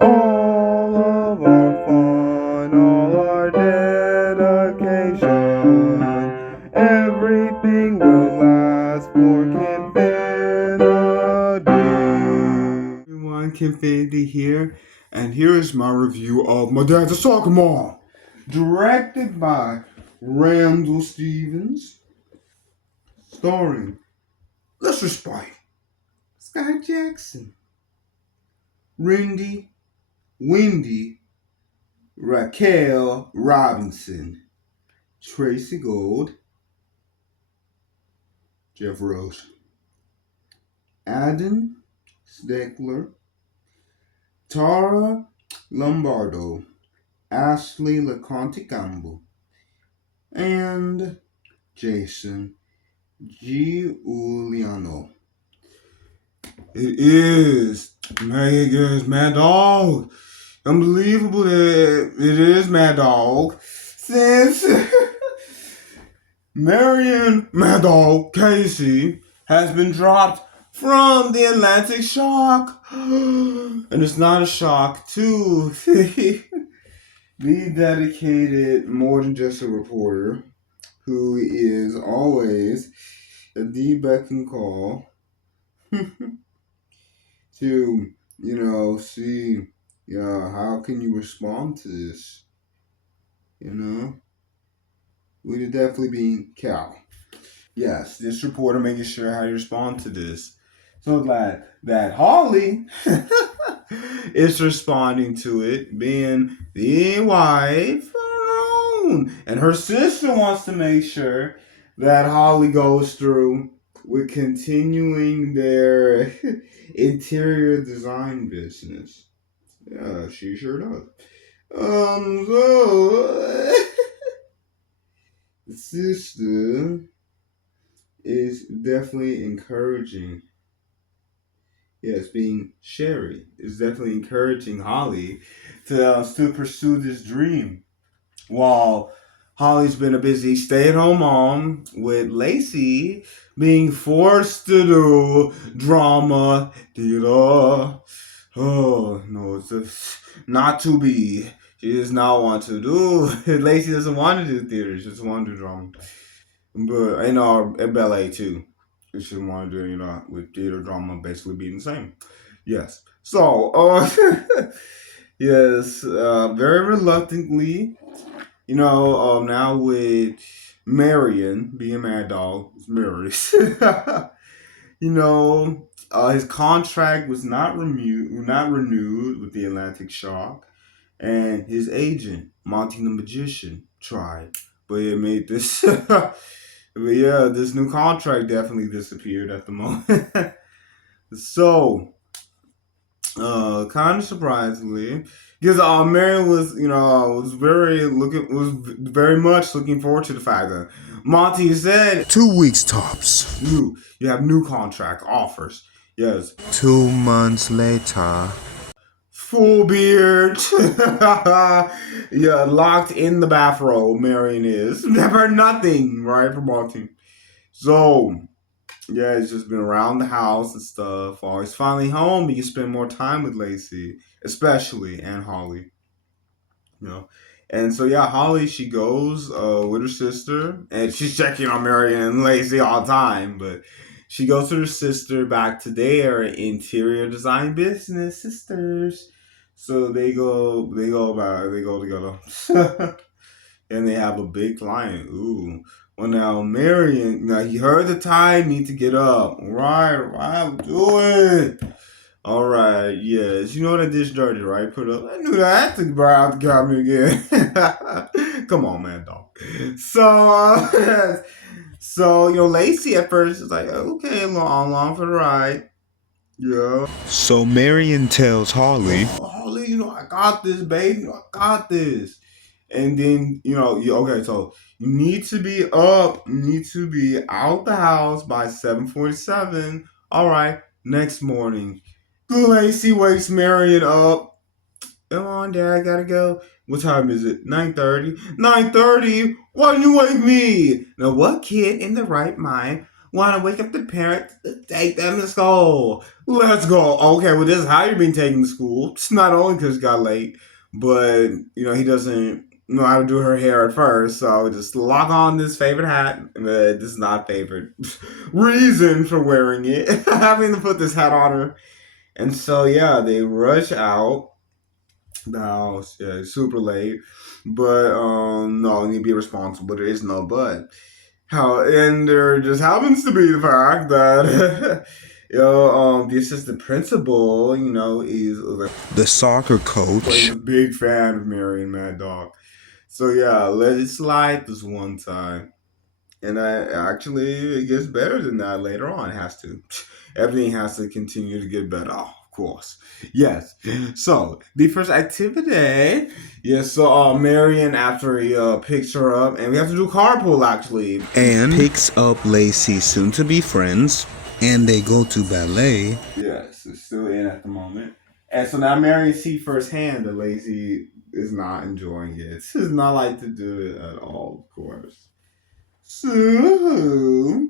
All of our fun, all our dedication, everything will last for Kinfinity. Everyone, Kinfinity here, and here is my review of My Dad's a Soccer Mom, directed by Randall Stevens, starring Lester Spike, Scott Jackson, Wendy, Raquel Robinson, Tracy Gold, Jeff Rose, Adam Steckler, Tara Lombardo, Ashley LeConte Campbell, and Jason Giuliano. It is Mad Dog. Unbelievable that it is Mad Dog. Since Marion Mad Dog Casey has been dropped from the Atlantic Shock. And it's not a shock to be dedicated more than just a reporter who is always at the beck and call to, see, how can you respond to this? Would it definitely be Cal? Yes, this reporter making sure how you respond to this. So glad that Holly is responding to it, being the wife alone. And her sister wants to make sure that Holly goes through with continuing their interior design business. Yeah, she sure does. So the sister is definitely encouraging. Yes, being Sherry is definitely encouraging Holly to still pursue this dream. While Holly's been a busy stay-at-home mom, with Lacey being forced to do drama theater. Oh no, it's just not to be. She does not want to do. Lacey doesn't want to do theater. She just want to do drama. But at ballet too. You should want to do, with theater drama basically being the same. Yes. So, yes, very reluctantly, now with Marion being Mad Dog, it's Mary's. His contract was not renewed with the Atlantic Shock, and his agent, Monty the Magician, tried, but it made this. But yeah, this new contract definitely disappeared at the moment. So, kind of surprisingly, because Marion was very much looking forward to the fact that Monty said 2 weeks tops. You have new contract offers. Yes. 2 months later. Full beard. Yeah, locked in the bathrobe, Marion is. Never nothing, right, from Monty. So, yeah, he's just been around the house and stuff. While he's finally home, he can spend more time with Lacey, especially, and Holly. You know. And so, yeah, Holly, she goes with her sister, and she's checking on Marion and Lacey all the time, but she goes with her sister back to their interior design business, sisters. So they go together. And they have a big client. Ooh. Well, now Marion, he heard the tide need to get up. Right, do it. All right, yes. You know that dish dirty, right? Put up. I knew that. I had to burn out the cabinet again. Come on, man, dog. So, Lacey at first is like, okay, along for the ride. Yeah. So Marion tells Harley, Harley, I got this, baby. I got this. And then, okay, so you need to be up, you need to be out the house by 7:47. All right, next morning. Lacey wakes Marion up. Come on, Dad, I gotta go. What time is it? 9:30. 9:30? Why didn't you wake me? Now, what kid in the right mind want to wake up the parents to take them to school? Let's go. Okay, well, this is how you've been taking to school. It's not only because he got late, but he doesn't know how to do her hair at first, so just lock on this favorite hat. But this is not favorite reason for wearing it. Having to put this hat on her, and so yeah, they rush out the house. Yeah, it's super late, but no, you need to be responsible. There is no but. How and there just happens to be the fact that the assistant principal, is like the soccer coach. He's a big fan of Mary and Mad Dog. So yeah, let it slide this one time. And actually, it gets better than that later on. It has to. Everything has to continue to get better. Oh, of course. Yes. So, the first activity. Yes, so Marion, after he picks her up, and we have to do carpool actually. And picks up Lacey, soon to be friends. And they go to ballet. Yes, it's still in at the moment. And so now Marion see firsthand that Lacey is not enjoying it. She does not like to do it at all, of course. So,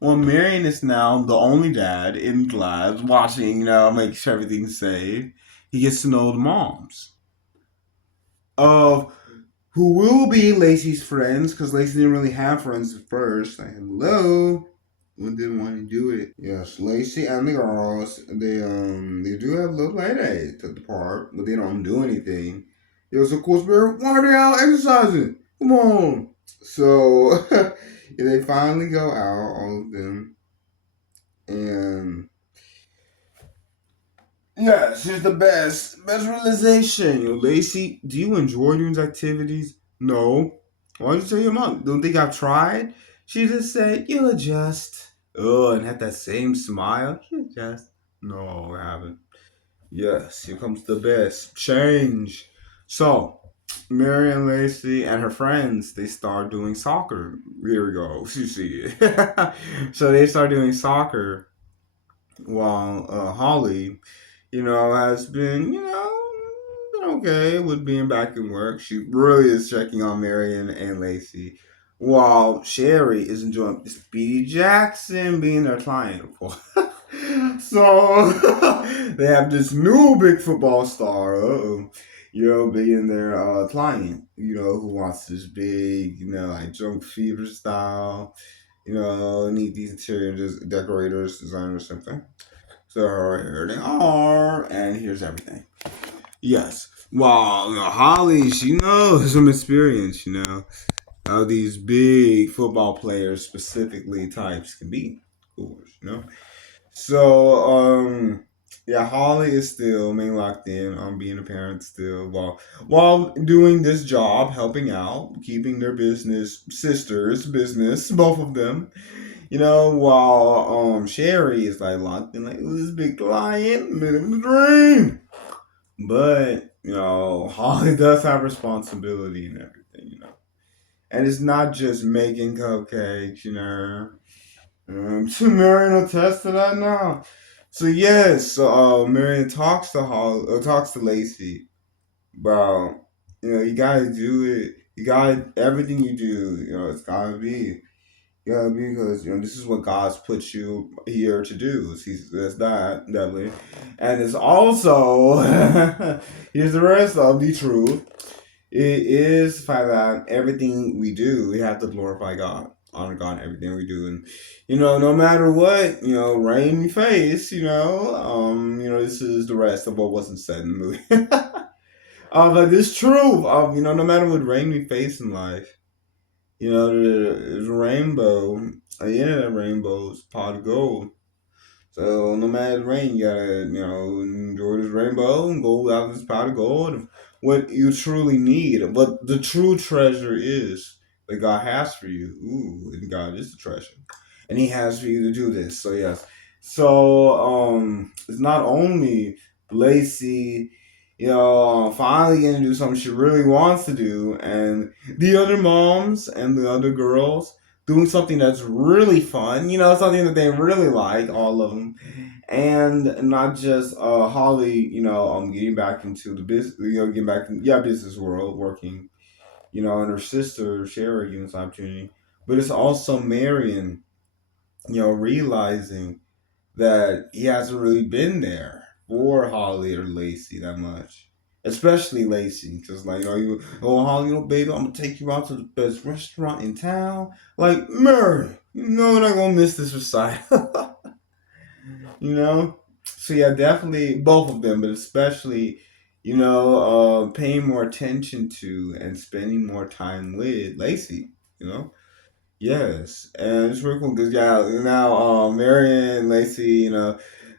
well, Marion is now the only dad in class, watching, make sure everything's safe. He gets to know the moms of who will be Lacey's friends, because Lacey didn't really have friends at first. Like, hello, who didn't want to do it? Yes, Lacey and the girls, they do have little play dates at the park, but they don't do anything. Yes, of course, why are they out exercising? Come on. So they finally go out, all of them, and yes, here's the best realization. Lacey, do you enjoy these activities? No. Why'd you tell your mom? Don't think I've tried? She just said, you'll adjust. Oh, and had that same smile. You adjust. No, I haven't. Yes, here comes the best. Change. So, Mary and Lacey and her friends, they start doing soccer. Here we go. You see it. So they start doing soccer while Holly, has been, been okay with being back in work. She really is checking on Marion and Lacey. While Sherry is enjoying Speedy Jackson being their client, of course. So they have this new big football star, being their client, who wants this big, like junk fever style, need these interior decorators, designers, something. So here they are, and here's everything. Yes. Well, Holly, she knows from experience, how these big football players, specifically types, can be. Of course. So, yeah, Holly is still main locked in on being a parent still while doing this job, helping out, keeping their business, both of them. While Sherry is like locked in like this big client, living the dream. But, Holly does have responsibility and everything. And it's not just making cupcakes. Marion will attest to that now. So yes, Marion talks to Lacey about, you gotta do it. You got everything you do. It's gotta be. Yeah, because this is what God's put you here to do. He says that definitely, and it's also here's the rest of the truth. It is the fact that everything we do, we have to glorify God, honor God in everything we do, and no matter what, rain we face, this is the rest of what wasn't said in the movie. But this truth of no matter what rain we face in life. There's a rainbow. At the end of that rainbow is pot of gold. So no matter the rain, you gotta, enjoy this rainbow and go out this pot of gold. Of what you truly need, what the true treasure is that God has for you. Ooh, and God is the treasure. And He has for you to do this. So yes. So it's not only Lacey, finally gonna do something she really wants to do, and the other moms and the other girls doing something that's really fun, something that they really like, all of them, and not just Holly, getting back into the business, getting back in business world, working, and her sister Sherry getting this opportunity, but it's also Marion, realizing that he hasn't really been there for Holly or Lacey that much. Especially Lacey, because like, oh Holly, baby, I'm gonna take you out to the best restaurant in town. Like, Mary, I'm not gonna miss this recital. you know? So yeah, definitely both of them, but especially, paying more attention to and spending more time with Lacey, you know? Yes, and it's really cool because now Marion and Lacey,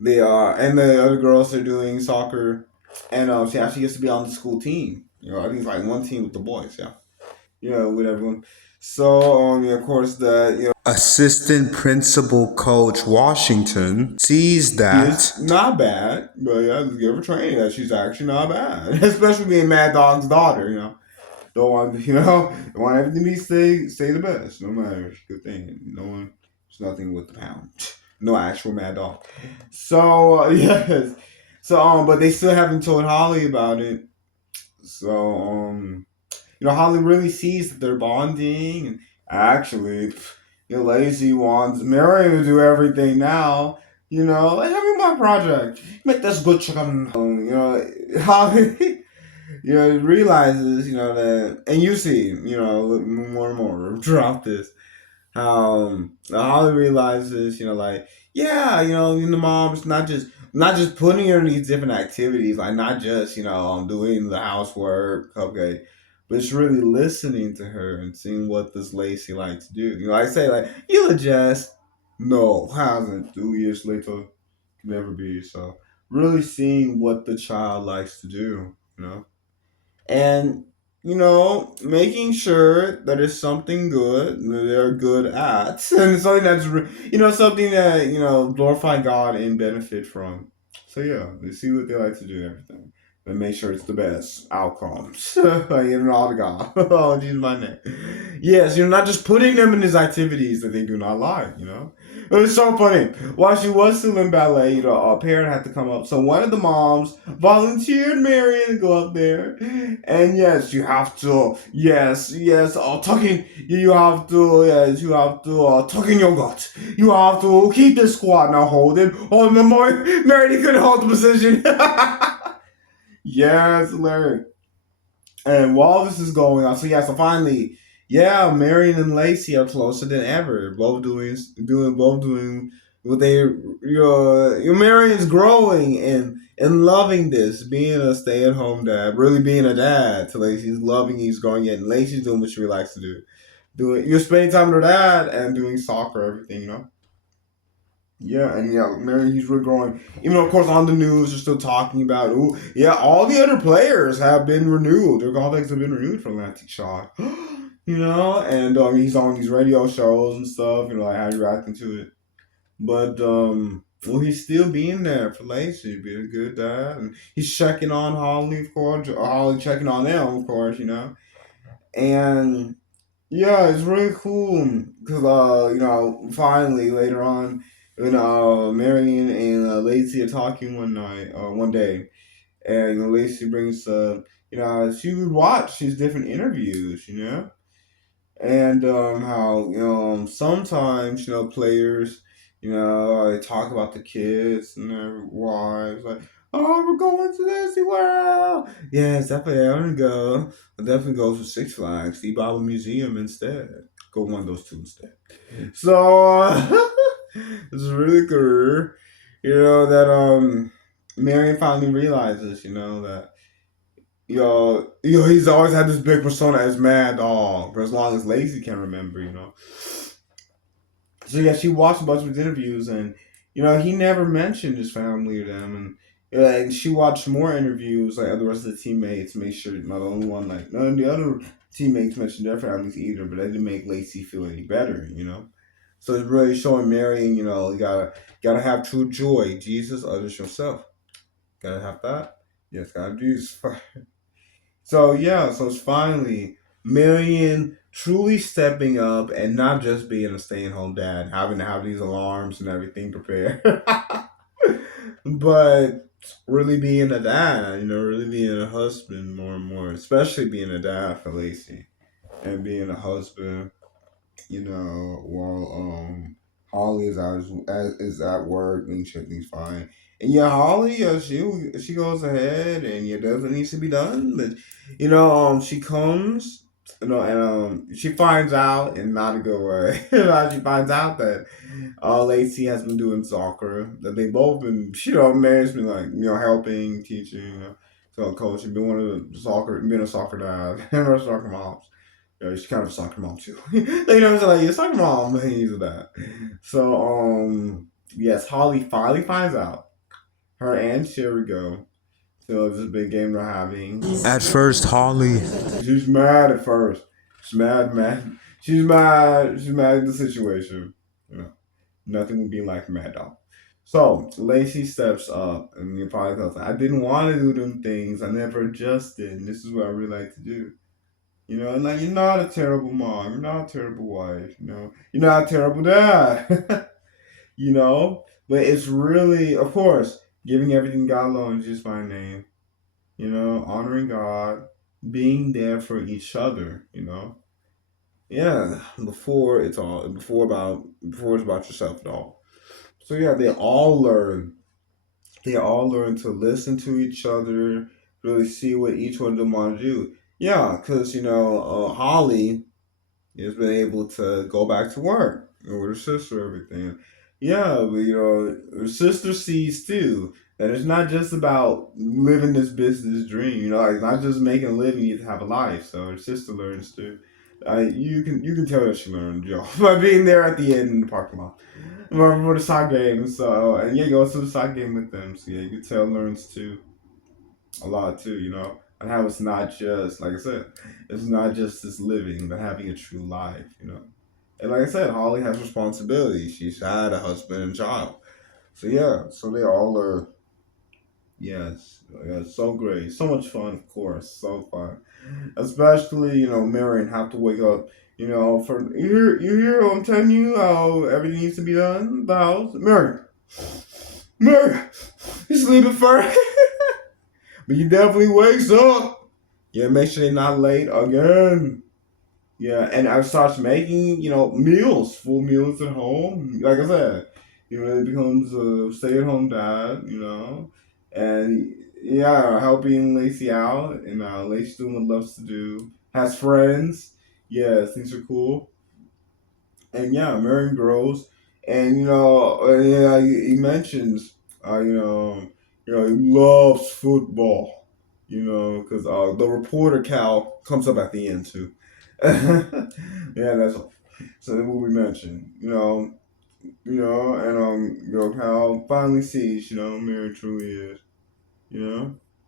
they are, and the other girls are doing soccer, and she actually gets to be on the school team. I think it's like one team with the boys. Yeah, with everyone. So yeah, of course the assistant principal coach Washington sees that is not bad, but yeah, just give her training that she's actually not bad, especially being Mad Dog's daughter. Don't want don't want everything to be stay the best, no matter. Good thing. No one, there's nothing with the pound. No actual Mad Dog. So yes. So but they still haven't told Holly about it. So Holly really sees that they're bonding, and actually, Lacey wants Marion to do everything now. Like having my project, make this good chicken. Holly. Realizes, that, and you see, more and more throughout this, how Holly realizes, like, yeah, the mom's not just putting her in these different activities, like not just, doing the housework, okay, but it's really listening to her and seeing what this Lacey likes to do. I say, like, you'll adjust. No, hasn't. 2 years later, can never be. So, really seeing what the child likes to do. And making sure that it's something good that they're good at, and something that's something that glorify God and benefit from. So yeah, they see what they like to do, everything, and make sure it's the best outcomes. Like giving all to God. Oh, Jesus, my name. Yes, you're not just putting them in these activities that they do not like. It was so funny. While she was still in ballet, a parent had to come up. So one of the moms volunteered Marion to go up there. And yes, you have to, yes, tucking, you have to, yes, you have to, tuck in your gut. You have to keep the squat, now hold it. Hold the more, Marion couldn't hold the position. Yes, Larry. And while this is going on, so finally, yeah, Marion and Lacey are closer than ever. Both doing what they, Marion's growing and loving this, being a stay at home dad, really being a dad to Lacey's loving, he's growing it, and Lacey's doing what she really likes to do. You're spending time with her dad and doing soccer, everything. Yeah, and yeah, Marion, he's really growing. Even though, of course, on the news, they're still talking about, oh, yeah, all the other players have been renewed. Their contracts have been renewed for Atlantic Shot. And he's on these radio shows and stuff, like how he's reacting to it. But, well, he's still being there for Lacey, being a good dad. And he's checking on Holly, of course. Holly checking on them, of course. And yeah, it's really cool because finally later on, when Marion and Lacey are talking one day, and Lacey brings she would watch these different interviews. And how sometimes players they talk about the kids and their wives, like, oh, we're going to Disney World. Yes, definitely I'm gonna go. I'll definitely go to Six Flags, the Bible Museum instead. Go one of those two instead. So it's really cool that Marion finally realizes that he's always had this big persona as Mad Dog for as long as Lacey can remember. So yeah, she watched a bunch of his interviews, and he never mentioned his family to them, and she watched more interviews like the rest of the teammates, make sure not the only one, like none of the other teammates mentioned their families either, but that didn't make Lacey feel any better. So it's really showing Marion, you gotta have true joy. Jesus, others, yourself. Gotta have that. Yes, gotta do this. So yeah, so it's finally Marion truly stepping up and not just being a stay-at-home dad, having to have these alarms and everything prepared, but really being a dad. Really being a husband more and more, especially being a dad for Lacey and being a husband. While Holly is at work and she's fine. And yeah, Holly, she goes ahead and does what needs to be done. But she comes, and she finds out in not a good way. She finds out that Lacey has been doing soccer. That they both been, Mary's been like helping, teaching, coaching, been one of the soccer, being a soccer dad and a soccer mom. She's kind of a soccer mom too. So like, you're a soccer mom, and he's that. So, yes, Holly finally finds out. Her and Sherry go. So this big game they're having. At first, Holly. She's mad at first. She's mad. She's mad at the situation. Nothing would be like mad dog. So Lacey steps up and you probably tells her, I didn't want to do them things. I never adjusted. And this is what I really like to do. And like, you're not a terrible mom. You're not a terrible wife. You're not a terrible dad. But it's really, of course, giving everything God alone is just my name. Honoring God, being there for each other. Yeah. Before it's about yourself at all. So yeah, they all learn. They all learn to listen to each other, really see what each one of them want to do. Yeah, because Holly has been able to go back to work with her sister, everything. Yeah, but her sister sees too that it's not just about living this business dream. Like, it's not just making a living. You have to have a life. So her sister learns too. You can tell that she learned, by being there at the end in the parking lot for the soccer game. So and yeah, goes to the soccer game with them. So yeah, you can tell learns too a lot too. And how it's not just, like I said, it's not just this living, but having a true life. And like I said, Holly has responsibility. She's had a husband and child. So yeah, so they all are, yes, so great. So much fun, of course. So fun. Especially, Marion have to wake up, for, you hear I'm telling you how everything needs to be done in the house. Marion, you sleeping first? But he definitely wakes up. Yeah, make sure they're not late again. Yeah, and I starts making, meals, full meals at home. Like I said, it becomes a stay-at-home dad. And yeah, helping Lacey out, and Lacey doing what loves to do. Has friends. Yes, things are cool. And yeah, Marion grows, and yeah, he mentions, he loves football. Because the reporter Cal comes up at the end too. Yeah, that's so what we mentioned. And Cal finally sees, Mary truly is.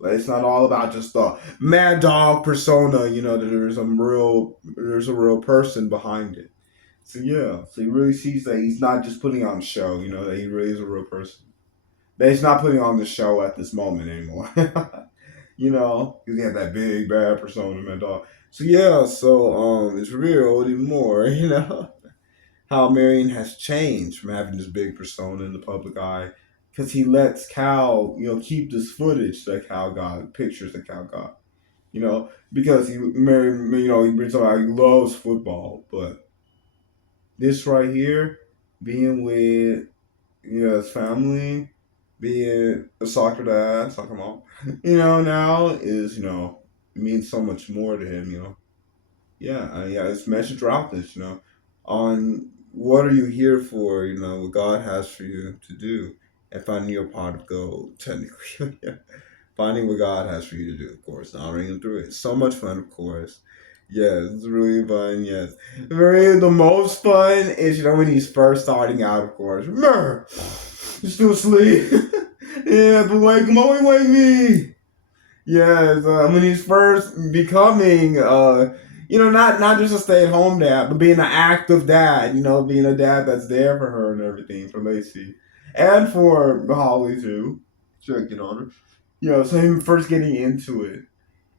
Like, it's not all about just the mad dog persona. That there's a real person behind it. So yeah, so he really sees that he's not just putting on a show. That he really is a real person. That he's not putting on the show at this moment anymore. Because he had that big bad persona, mad dog. So yeah, so it's real even more. How Marion has changed from having this big persona in the public eye, because he lets Cal, keep this footage that Cal got, pictures that Cal got, because he brings up how he loves football, but this right here, being with, his family, being a soccer dad, soccer mom, now is, means so much more to him. Yeah, yeah, it's mentioned throughout this, on what are you here for, what God has for you to do, and finding your pot of gold, technically. Yeah. Finding what God has for you to do, of course, honoring Him through it. So much fun, of course. Yes, it's really fun, yes. The most fun is, when he's first starting out, of course. Remember, you're still asleep. Yeah, but wake me. Yes, when he's first becoming, not just a stay-at-home dad, but being an active dad. Being a dad that's there for her and everything, for Lacey, and for Holly too. Checking on her. So him first getting into it,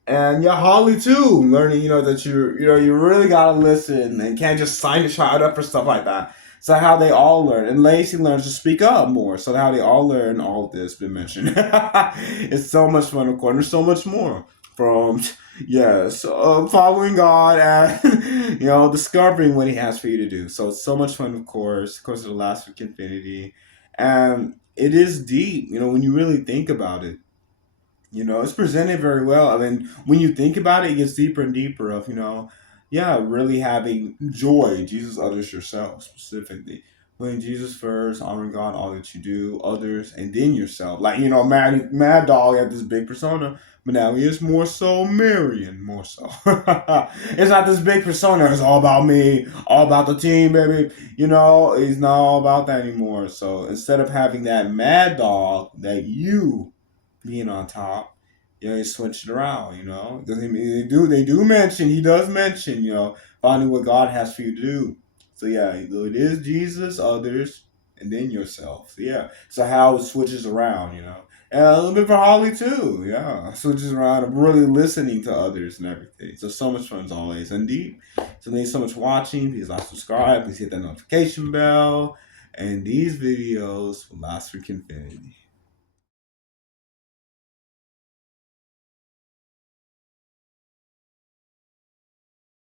and yeah, Holly too, learning, that you really gotta listen and can't just sign a child up for stuff like that. So how they all learn, and Lacey learns to speak up more. So how they all learn all of this been mentioned. It's so much fun, of course. There's so much more. from yes, following God and discovering what He has for you to do. So it's so much fun, of course, the last week infinity, and it is deep. When you really think about it. It's presented very well. I mean, when you think about it, it gets deeper and deeper of, yeah, really having joy. Jesus, others, yourself specifically. Putting Jesus first, honoring God, all that you do, others, and then yourself. Like, Mad Dog had this big persona, but now he is more so Marion, more so. It's not this big persona. It's all about me, all about the team, baby. He's not all about that anymore. So instead of having that Mad Dog that you being on top, he switched it around, Because they do mention, he does mention, finding what God has for you to do. So yeah, it is Jesus, others, and then yourself. So yeah. So how it switches around, And a little bit for Holly too, yeah. Switches around of really listening to others and everything. So much fun as always. And deep. So thanks so much for watching. Please like, subscribe, please hit that notification bell. And these videos will last for infinity.